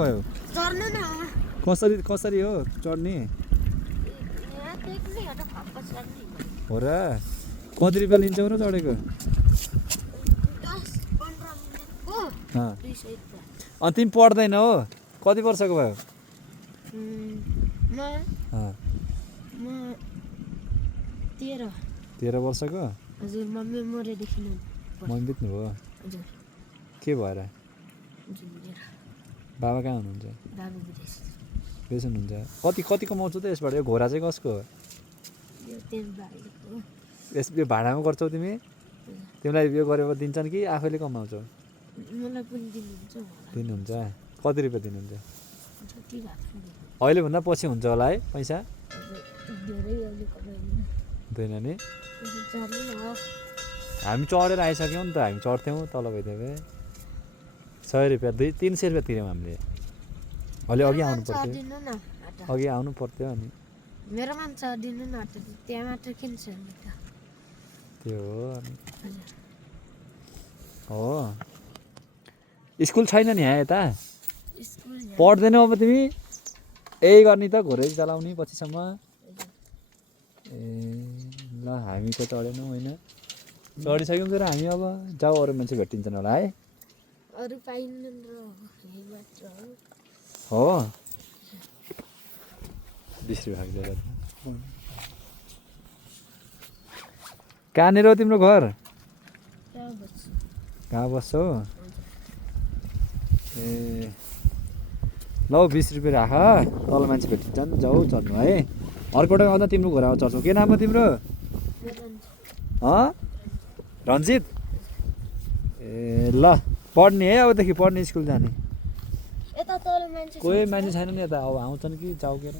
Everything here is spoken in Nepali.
भयो चढ्नु न कसरी कसरी हो चढ्ने यहाँ टेक्ने हो त फक्क चढ्ने हो र कति रुपियाँ लिन्छौ र चढेको 10-15 मिनेटको 200 रुपैयाँ अनि तिमी पढ्दैन हो कति वर्षको भयो म 13 वर्षको हजुर मम्मी मरेदेखि मम्मी बित्नु हो हजुर के भएर बाबा कहाँ हुनुहुन्छ बाबु विदेश बेस हुनुहुन्छ कति कति कमाउँछौ त यसबाट यो घोडा चाहिँ कसको हो यो तेल बालेको हो यो भाडामा गर्छौ तिमी तिमीलाई यो गरेर दिन्छन् कि आफैले कमाउँछौ मलाई पनि दिनुहुन्छ दिनुहुन्छ कति रुपियाँ दिनुहुन्छ जति भएको अहिलेभन्दा पछि हुन्छ होला है पैसा धेरै अहिले कमाइदिनु हुँदैन नि चढ्नु न हामी चढेर आइसक्यौँ नि त हामी चढ्थ्यौँ तल भइदियो 100 रुपियाँ 300 रुपियाँ तिर्यौँ हामीले अहिले अघि आउनु पर्थ्यो चढिनु न अघि आउनु पर्थ्यो अनि मेरोमा पनि चढिनु न त्यहाँ मात्र किन छ नि त त्यो हो अनि हो स्कुल छैन नि यहाँ यता स्कुल पढ्दैनौ अब तिमी यही गर्ने त घोरै चलाउने पछिसम्म ए ल हामी त चढेनौँ होइन चढिसक्यौँ तर हामी अब जाऊ अरू मान्छे भेटिन्छन् होला है अरू पाइन्न र यही मात्र हो 20 रुपियाँ खाएको कहाँनिर हो तिम्रो घर कहाँ बस्छौ ए ल 20 रुपियाँ राख तल मान्छे भेटिन्छन् जाऊ चढ्नु है अर्कोपल्ट आउँदा तिम्रो घोडामा चढ्छौ के नाम हो तिम्रो रन्जित ए ल पढ्ने है अबदेखि पढ्ने स्कुल जाने यता तल मान्छे कोही मान्छे छैन नि यता अब आउँछन् कि जाऊ के